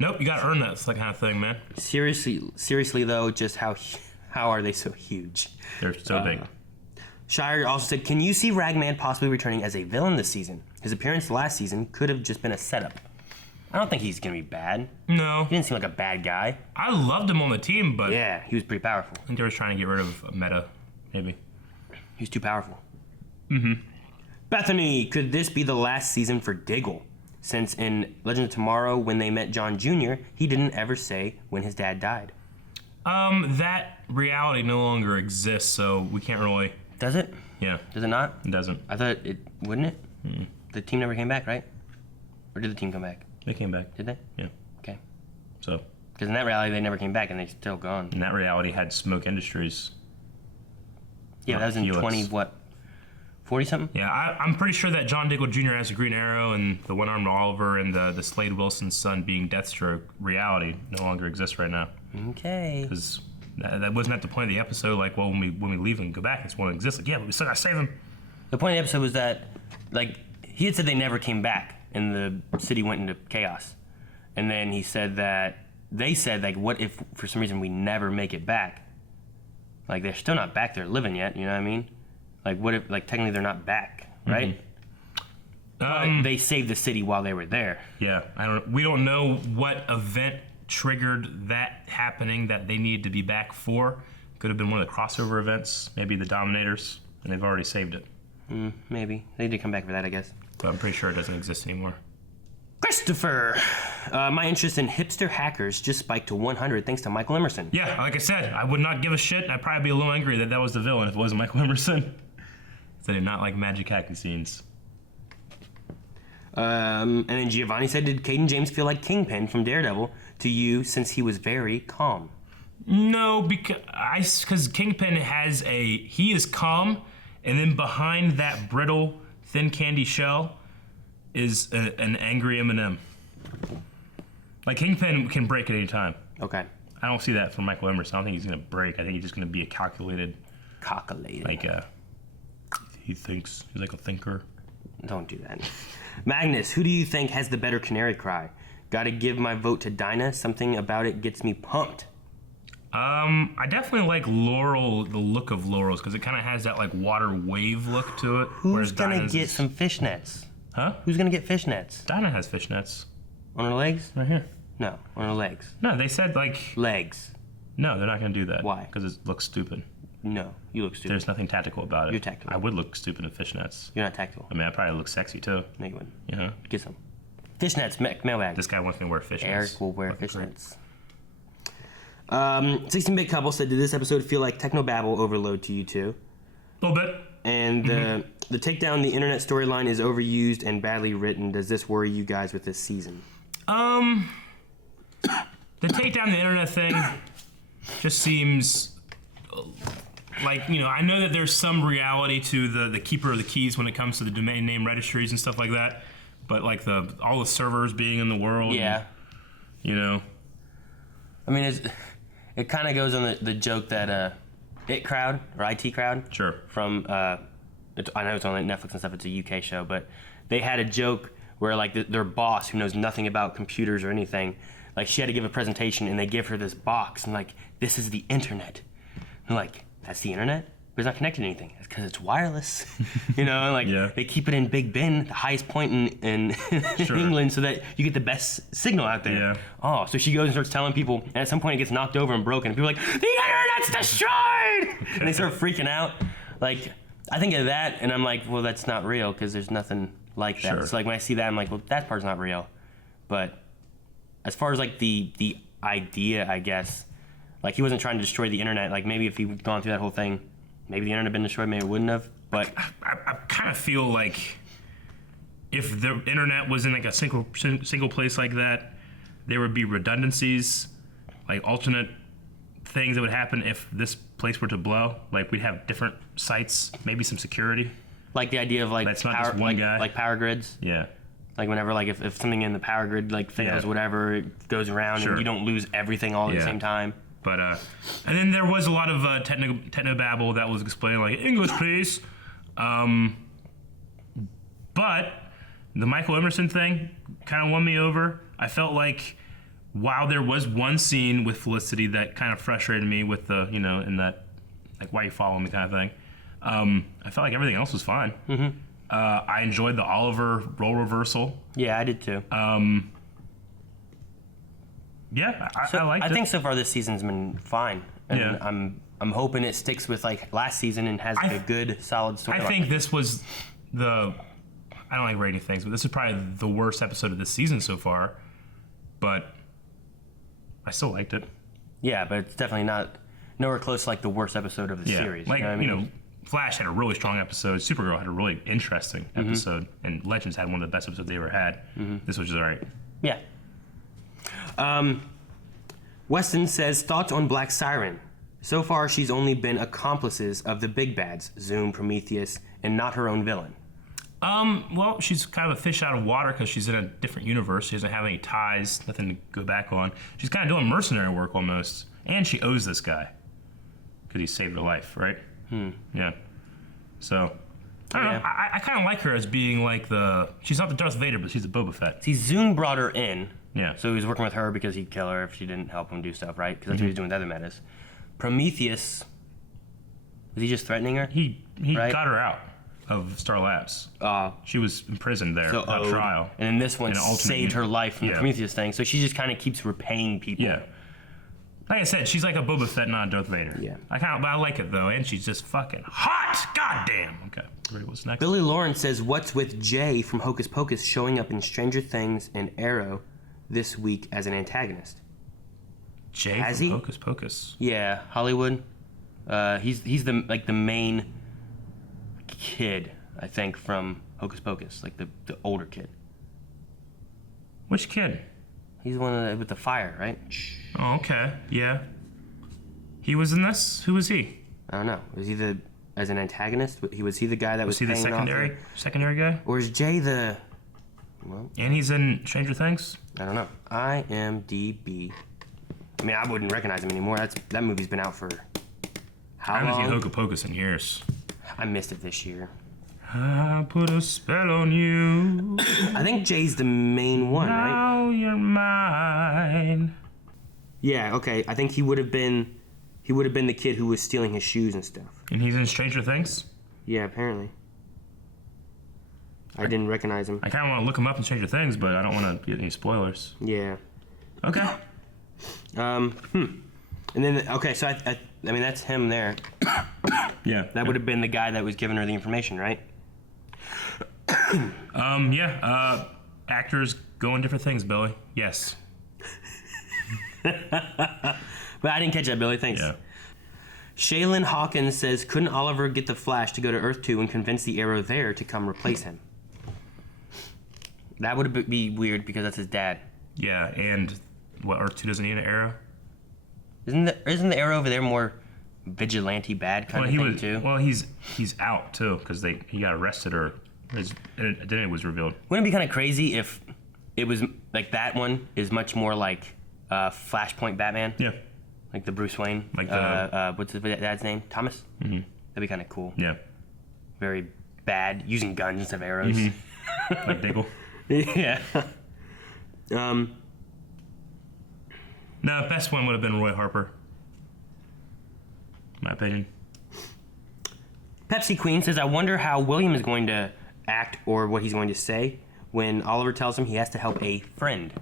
Nope, you gotta earn that kind of thing, man. Seriously though, just how are they so huge? They're so big. Shire also said, "Can you see Ragman possibly returning as a villain this season? His appearance last season could have just been a setup." I don't think he's gonna be bad. No. He didn't seem like a bad guy. I loved him on the team, but Yeah, he was pretty powerful. I think they were trying to get rid of Meta, maybe. He was too powerful. Bethany, could this be the last season for Diggle? Since in Legend of Tomorrow, when they met John Jr., he didn't ever say when his dad died. That reality no longer exists, so we can't really. Does it? Yeah, Does it not? it doesn't. I thought it wouldn't it? The team never came back, right? Or did the team come back? They came back. Did they? Yeah. Okay. So, Because in that reality, they never came back and they're still gone. in that reality, had Smoke Industries. Yeah, that was in Helix. 40 something? Yeah, I'm pretty sure that John Diggle Jr. as a Green Arrow and the One-Armed Oliver and the Slade Wilson's son being Deathstroke reality no longer exists right now. Okay. Because that wasn't at the point of the episode. Like, well, when we leave and go back, it's won't exist. Like, yeah, but we still gotta save him. The point of the episode was that, like, he had said they never came back and the city went into chaos. And then he said that, they said, like, what if for some reason we never make it back? Like, they're still not back, they're living yet, you know what I mean? Like, what if, like, technically they're not back, right? But they saved the city while they were there. Yeah, we don't know what event triggered that happening that they needed to be back for. Could have been one of the crossover events, maybe the Dominators, and they've already saved it. Maybe. They did come back for that, I guess. But I'm pretty sure it doesn't exist anymore. Christopher! My interest in hipster hackers just spiked to 100 thanks to Michael Emerson. Yeah, like I said, I would not give a shit. I'd probably be a little angry that was the villain if it wasn't Michael Emerson. I did not like magic hacking scenes. And then Giovanni said, "Did Cayden James feel like Kingpin from Daredevil to you since he was very calm?" No, because Kingpin he is calm, and then behind that brittle, thin candy shell is an angry M&M. Like, Kingpin can break at any time. Okay. I don't see that from Michael Emerson. I don't think he's gonna break. I think he's just gonna be a calculated, like he thinks. He's like a thinker. Don't do that. Magnus, who do you think has the better canary cry? Gotta give my vote to Dinah. Something about it gets me pumped. I definitely like Laurel, the look of Laurel's, because it kind of has that like water wave look to it. Who's gonna get some fishnets? Huh? Who's gonna get fishnets? Dinah has fishnets. On her legs? Right here. No, on her legs. No, they said like... Legs. No, they're not gonna do that. Why? Because it looks stupid. No, you look stupid. There's nothing tactical about it. You're tactical. I would look stupid in fishnets. You're not tactical. I mean, I probably look sexy too. No, you wouldn't. You know? Get some. Fishnets, mailbag. This guy wants me to wear fishnets. Eric will wear fishnets. 16-bit couple said, "Did this episode feel like technobabble overload to you too?" A little bit. And the takedown the internet storyline is overused and badly written. Does this worry you guys with this season? The take down the internet thing just seems like, you know, I know that there's some reality to the keeper of the keys when it comes to the domain name registries and stuff like that, but like all the servers being in the world. Yeah. And, you know. I mean, it kind of goes on the joke that IT Crowd Sure. from I know it's on Netflix and stuff. It's a UK show, but they had a joke where like their boss, who knows nothing about computers or anything, like she had to give a presentation and they give her this box and like, this is the internet. And like, that's the internet? But it's not connected to anything. It's because it's wireless. And like they keep it in Big Ben, the highest point in England, so that you get the best signal out there. Yeah. Oh, so she goes and starts telling people, and at some point it gets knocked over and broken. And people are like, the internet's destroyed! And they start freaking out. Like, I think of that, and I'm like, well, that's not real, because there's nothing like that. Sure. So like when I see that, I'm like, well, that part's not real. But as far as like the idea, I guess, like he wasn't trying to destroy the internet. Like maybe if he'd gone through that whole thing, maybe the internet had been destroyed, maybe it wouldn't have. But I kind of feel like if the internet was in like a single place like that, there would be redundancies, like alternate things that would happen if this place were to blow. Like we'd have different sites, maybe some security. Like the idea of like that's not power, just one like, guy. Like power grids. Yeah. Like whenever like if something in the power grid like fails, whatever, it goes around and you don't lose everything all at the same time. But and then there was a lot of technobabble that was explaining like English, please. But the Michael Emerson thing kind of won me over. I felt like while there was one scene with Felicity that kind of frustrated me with the, in that, like, why you follow me kind of thing, I felt like everything else was fine. Mm-hmm. I enjoyed the Oliver role reversal. Yeah, I did too. Yeah, I liked it. I think so far this season's been fine. And Yeah. I'm hoping it sticks with like last season and has a good, solid story. I think this was I don't like rating things, but this is probably the worst episode of this season so far. But I still liked it. Yeah, but it's definitely nowhere close to like the worst episode of the series. Like, you know what I mean? Flash had a really strong episode. Supergirl had a really interesting Mm-hmm. episode. And Legends had one of the best episodes they ever had. Mm-hmm. This was just all right. Yeah. Weston says, thoughts on Black Siren? So far, she's only been accomplices of the big bads, Zoom, Prometheus, and not her own villain. Well, she's kind of a fish out of water because she's in a different universe. She doesn't have any ties, nothing to go back on. She's kind of doing mercenary work almost. And she owes this guy because he saved her life, right? Yeah. So, I don't know. I kind of like her as being like she's not the Darth Vader, but she's the Boba Fett. See, Zoom brought her in. Yeah. So he was working with her because he'd kill her if she didn't help him do stuff, right? Because that's what he was doing with other metas. Prometheus, was he just threatening her? He right? got her out of Star Labs. She was imprisoned there without trial. And then this one saved her life from the Prometheus thing. So she just kind of keeps repaying people. Yeah. Like I said, she's like a Boba Fett, not a Darth Vader. Yeah. But I like it though, and she's just fucking hot. God damn. Okay. What's next? Billy Lawrence says, what's with Jay from Hocus Pocus showing up in Stranger Things and Arrow this week as an antagonist? Jay Has from he? Hocus Pocus. Yeah, Hollywood. He's the main kid, I think, from Hocus Pocus, like the older kid. Which kid? He's the one with the fire, right? Oh, okay. Yeah. He was in this? Who was he? I don't know. Was he as an antagonist? Was he the guy that was he the paying secondary guy? Or is Jay the... Well, and he's in Stranger Things? I don't know. IMDb. I mean, I wouldn't recognize him anymore. That movie's been out for how long? I haven't seen Hocus Pocus in years. I missed it this year. I put a spell on you. I think Jay's the main one, right? Now you're mine. Yeah, okay. I think he would have been the kid who was stealing his shoes and stuff. And he's in Stranger Things? Yeah, apparently. I didn't recognize him. I kind of want to look him up in Stranger Things, but I don't want to get any spoilers. Yeah. Okay. And then, okay, so I mean, that's him there. Yeah. That would have been the guy that was giving her the information, right? Actors go in different things, Billy. Yes. But I didn't catch that, Billy. Thanks. Yeah. Shaylin Hawkins says, couldn't Oliver get the Flash to go to Earth 2 and convince the Arrow there to come replace him? That would be weird because that's his dad. Yeah, and what, Earth 2 doesn't need an Arrow? Isn't the Arrow over there more vigilante bad kind of thing too? Well, he's out too because he got arrested or his identity was revealed. Wouldn't it be kind of crazy if it was like that one is much more like Flashpoint Batman? Yeah. Like the Bruce Wayne. Like what's his dad's name? Thomas? Mm-hmm. That'd be kind of cool. Yeah. Very bad, using guns instead of arrows. Mm-hmm. Like Diggle. Yeah. No, best one would have been Roy Harper. In my opinion. Pepsi Queen says, I wonder how William is going to act or what he's going to say when Oliver tells him he has to help a friend.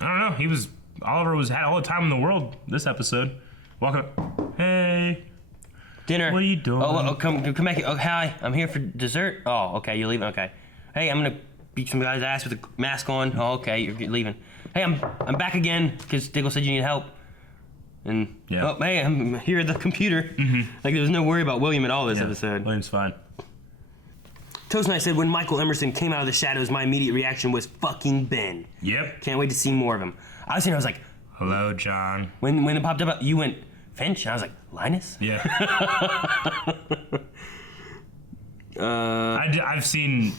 I don't know. Oliver had all the time in the world this episode. Walk up. Hey. Dinner. What are you doing? Oh, come back here. Oh, hi. I'm here for dessert. Oh, okay. You're leaving. Okay. Hey, I'm gonna beat some guy's ass with a mask on. Oh, okay. You're leaving. Hey, I'm back again because Diggle said you need help. And yeah. Oh, hey, I'm here at the computer. Like there was no worry about William at all this episode. William's fine. Toast Knight said, when Michael Emerson came out of the shadows, my immediate reaction was fucking Ben. Yep. Can't wait to see more of him. I was like, hello, John. When it popped up, you went Finch, and I was like, Linus? Yeah. I've seen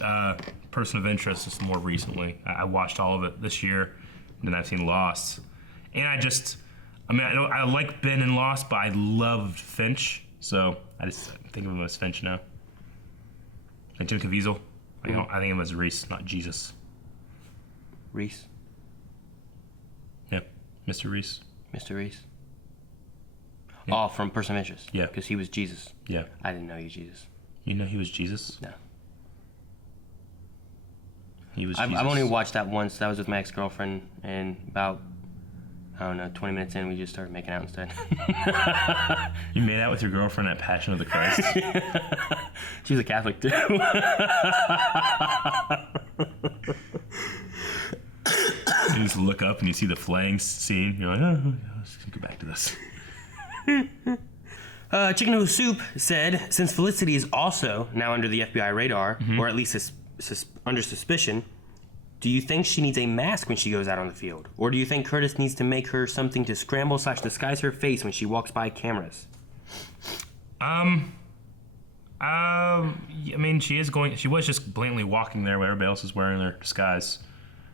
Person of Interest just more recently. I watched all of it this year, and then I've seen Lost. And I like Ben in Lost, but I loved Finch, so I just think of him as Finch now. Like Jim Caviezel. I think of him as Reese, not Jesus. Reese? Yeah, Mr. Reese. Mr. Reese. Yeah. Oh, from Person of Interest. Yeah. Because he was Jesus. Yeah. I didn't know he was Jesus. You know he was Jesus? No. He was I've Jesus. only watched that once. That was with my ex-girlfriend, and about, I don't know, 20 minutes in, we just started making out instead. You made out with your girlfriend at Passion of the Christ? She was a Catholic, too. You just look up and you see the flaying scene. You're like, oh, let's get back to this. Chicken Noodle Soup said, since Felicity is also now under the FBI radar, or at least under suspicion, do you think she needs a mask when she goes out on the field? Or do you think Curtis needs to make her something to scramble/disguise her face when she walks by cameras? She was just blatantly walking there where everybody else is wearing their disguise.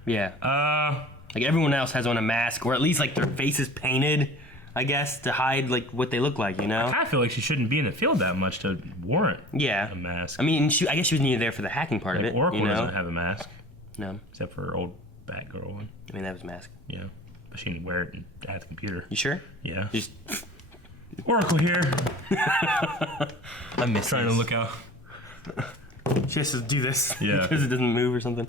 Yeah. Like everyone else has on a mask, or at least like their face is painted, I guess, to hide like what they look like, you know? I kind of feel like she shouldn't be in the field that much to warrant a mask. I mean, I guess she was needed there for the hacking part of it. Oracle you know? doesn't have a mask. No. Except for her old Batgirl one. I mean, that was a mask. Yeah. But she didn't wear it at the computer. You sure? Yeah. Just Oracle here. I'm trying to look out. She has to do this. Yeah. Because it doesn't move or something.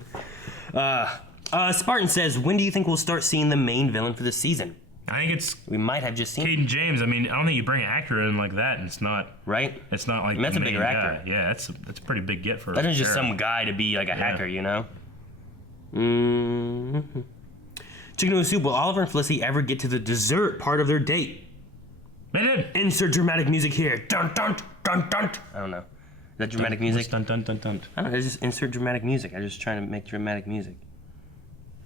Spartan says, when do you think we'll start seeing the main villain for this season? I think we might have just seen Cayden James. I mean, I don't think you bring an actor in like that, and it's not right. It's not like that's a bigger guy. actor. Yeah, that's a pretty big get for. That is just some guy to be like a hacker, you know. Chicken Noodle Soup. Will Oliver and Felicity ever get to the dessert part of their date? They did. Insert dramatic music here. Dun dun dun dun. I don't know. Is that dramatic music? Dun dun dun dun. I don't know. It's just insert dramatic music. I'm just trying to make dramatic music.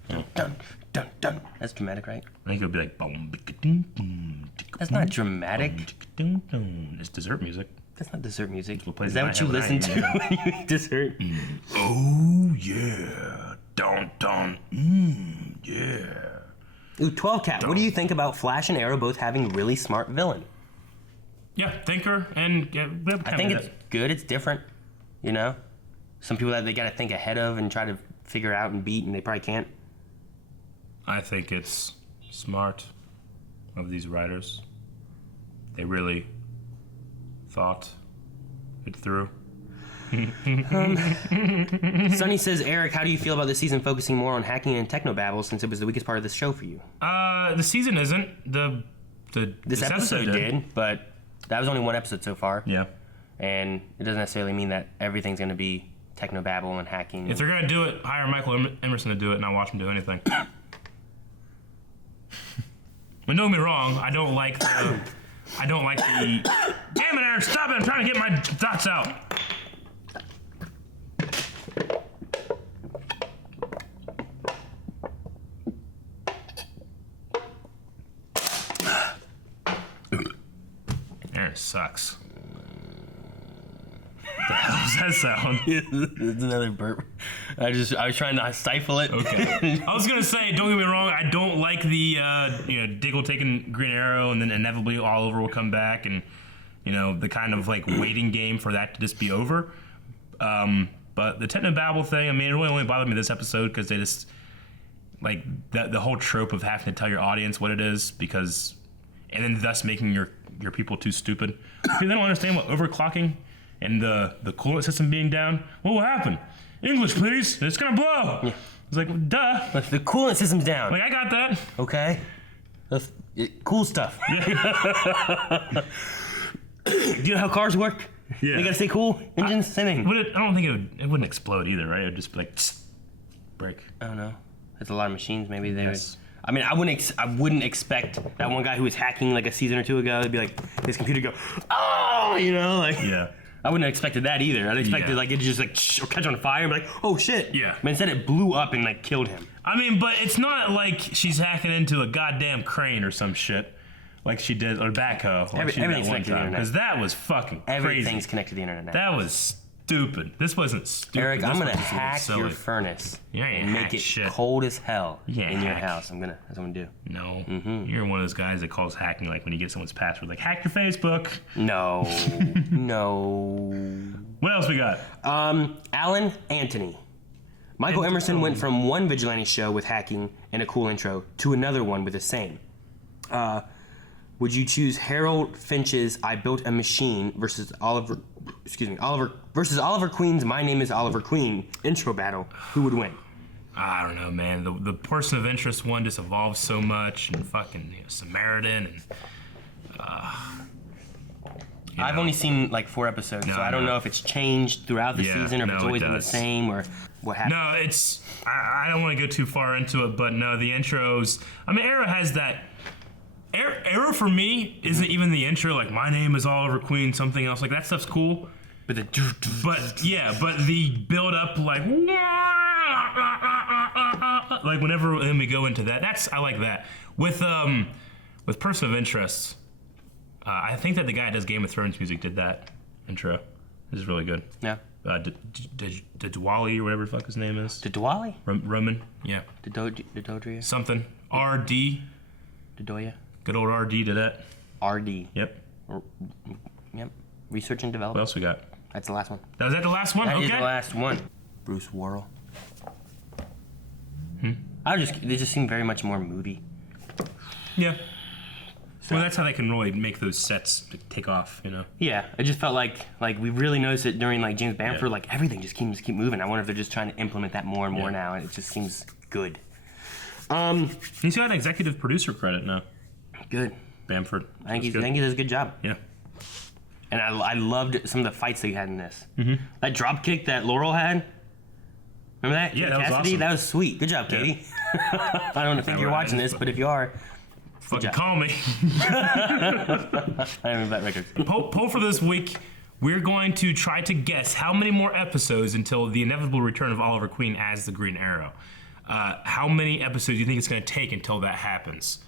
Dun dun dun dun. That's dramatic, right? I think it would be like boom. That's not dramatic. It's dessert music. That's not dessert music. Is that what you listen to when you eat dessert? Oh yeah. Dun dun. Yeah. Ooh, 12 Cat. What do you think about Flash and Arrow both having really smart villain? Yeah, thinker and I think it's good. It's different. You know, some people that they got to think ahead of and try to figure out and beat, and they probably can't. I think it's smart of these writers. They really thought it through. Sonny says, Eric, how do you feel about this season focusing more on hacking and technobabble since it was the weakest part of the show for you? The season isn't. This episode did, but that was only one episode so far. Yeah. And it doesn't necessarily mean that everything's going to be technobabble and hacking. If they're going to do it, hire Michael Emerson to do it and not watch him do anything. But don't get me wrong, I don't like the... Damn it, Aaron, stop it! I'm trying to get my thoughts out. Aaron sucks. What the hell does that sound? It's another burp. I was trying to stifle it. Okay. I was gonna say, don't get me wrong, I don't like the Diggle taking Green Arrow and then inevitably Oliver will come back and the kind of like waiting game for that to just be over. But the technobabble thing, I mean, it really only bothered me this episode because they just, like, the whole trope of having to tell your audience what it is because, and then thus making your people too stupid. If they don't understand what overclocking and the coolant system being down, what will happen? English, please. It's going to blow. Yeah. It's like, duh. But the coolant system's down. Like, I got that. Okay. That's cool stuff. Yeah. Do you know how cars work? Yeah. They gotta stay cool. Engines, same thing. But I don't think it wouldn't explode either, right? It would just be like, break. I don't know. That's a lot of machines. Maybe they Yes. would. I mean, I wouldn't expect that one guy who was hacking like a season or two ago to be like, his computer go, oh, you know, like. Yeah. I wouldn't have expected that either. I'd expected Yeah. like it just like or catch on fire and be like, oh shit. Yeah. But instead it blew up and like killed him. I mean, but it's not like she's hacking into a goddamn crane or some shit. Like she did, or backhoe. Like she did Everything's that one connected to the time. internet. Because that was fucking Everything's crazy. connected to the internet now. That was stupid. This wasn't stupid. Eric, This I'm gonna was just a little hack silly. your furnace You ain't and hack make it shit. cold as hell You ain't in your hack. house. That's what I'm gonna do. No. Mm-hmm. You're one of those guys that calls hacking like when you get someone's password, like hack your Facebook. No, no. What else we got? Alan Anthony. Michael Emerson went from one vigilante show with hacking and a cool intro to another one with the same. Would you choose Harold Finch's "I Built a Machine" versus Oliver Queen's "My Name Is Oliver Queen" intro battle? Who would win? I don't know, man. The person of interest one just evolved so much, and fucking Samaritan, and I've only seen like 4 episodes, so I don't know if it's changed throughout the season or if it's always been the same or what happened. No, it's. I don't want to go too far into it, but no, the intros. I mean, Arrow has that. Arrow for me isn't even the intro. Like, my name is Oliver Queen, something else. Like, that stuff's cool. But the build up, like whenever then we go into that, I like that. With Person of Interest, I think that the guy that does Game of Thrones music did that intro. This is really good. Yeah. Dwali or whatever the fuck his name is. Dwali? Roman, yeah. Dodria? Something. RD. Dodoya? Good old RD did that. RD. Yep. Yep. Research and What development. else we got? That's the last one. Was that the last one? That Okay. is the last one. Bruce Worrell. They just seem very much more moody. Yeah. Well, that's how they can really make those sets take off, you know? Yeah, it just felt like we really noticed it during like James Bamford. Like everything just keeps moving. I wonder if they're just trying to implement that more and more now, and it just seems good. He's got an executive producer credit now. Good. Bamford. I think he does a good job. Yeah. And I loved some of the fights that he had in this. Mm-hmm. That drop kick that Laurel had. Remember that? Yeah, that was Cassidy? awesome. That was sweet. Good job, Katie. I don't think you're watching this, but if you are, Fucking call me. I haven't that record. Poll for this week. We're going to try to guess how many more episodes until the inevitable return of Oliver Queen as the Green Arrow. How many episodes do you think it's going to take until that happens?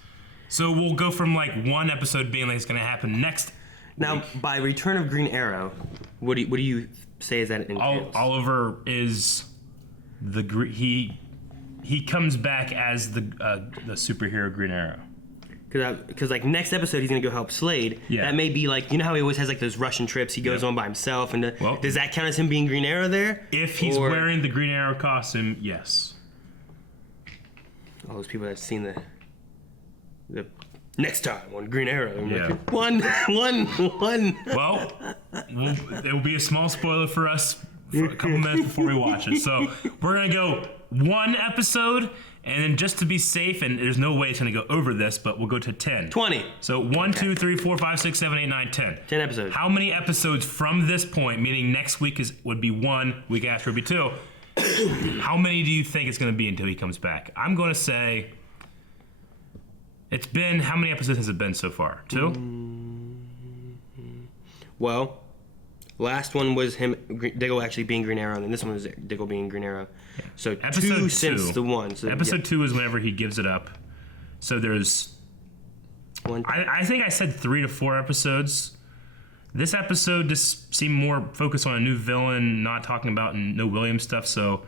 So we'll go from like one episode being like it's going to happen next. Now, by Return of Green Arrow, what do you say is that entails? Oliver is he comes back as the superhero Green Arrow. Because like next episode he's gonna go help Slade. Yeah. That may be like, you know how he always has like those Russian trips. He goes on by himself, and does that count as him being Green Arrow there? If he's wearing the Green Arrow costume, yes. All those people that've seen the next time on Green Arrow. Yeah. Like, one. Well, it will be a small spoiler for us for a couple minutes before we watch it. So we're gonna go one episode. And then just to be safe, and there's no way it's going to go over this, but we'll go to 10. 20. So 1, 2, 3, 4, 5, 6, 7, 8, 9, 10. 10 episodes. How many episodes from this point, meaning next week would be 1, week after would be 2, how many do you think it's going to be until he comes back? I'm going to say, how many episodes has it been so far? 2? Well, last one was him, Diggle actually being Green Arrow, and then this one was Diggle being Green Arrow. So episode 2 since the 1. So, episode 2 is whenever he gives it up. So there's... I think I said 3 to 4 episodes. This episode just seemed more focused on a new villain, not talking about no Williams stuff. So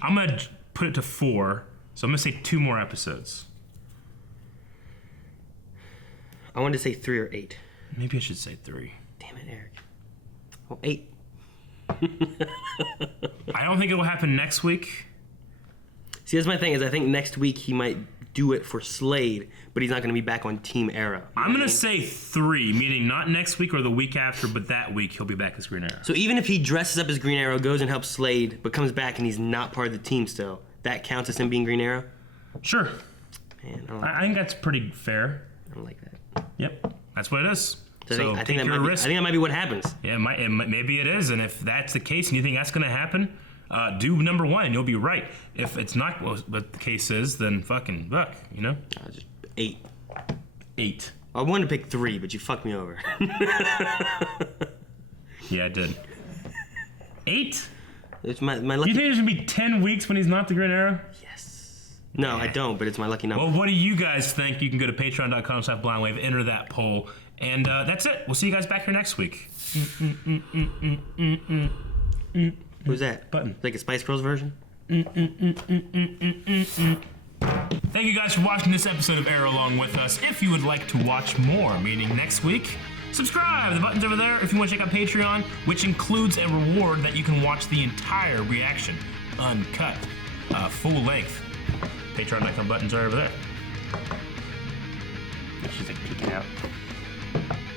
I'm going to put it to 4. So I'm going to say 2 more episodes. I wanted to say 3 or 8. Maybe I should say 3. Damn it, Eric. Oh, 8. I don't think it will happen next week. See, that's my thing. Is I think next week he might do it for Slade, but he's not going to be back on Team Arrow. I'm going to say 3, meaning not next week or the week after, but that week he'll be back as Green Arrow. So even if he dresses up as Green Arrow, goes and helps Slade, but comes back and he's not part of the team still, that counts as him being Green Arrow? Sure. Man, I don't like I think that's pretty fair. I don't like that. Yep, that's what it is. So I think take your risk. that might be what happens. Yeah, maybe it is, and if that's the case and you think that's going to happen, do number 1 and you'll be right. If it's not what the case is, then fucking fuck, you know? Just 8. 8. I wanted to pick 3, but you fucked me over. Yeah, I did. 8? It's my lucky... You think there's going to be 10 weeks when he's not the Green Arrow? Yes. No, I don't, but it's my lucky number. Well, what do you guys think? You can go to patreon.com/blindwave, enter that poll, and that's it. We'll see you guys back here next week. Who's that? Button. Like a Spice Girls version? Thank you guys for watching this episode of Arrow along with us. If you would like to watch more, meaning next week, subscribe. The button's over there if you want to check out Patreon, which includes a reward that you can watch the entire reaction, uncut, full length. Patreon.com buttons are over there. She's like peeking out.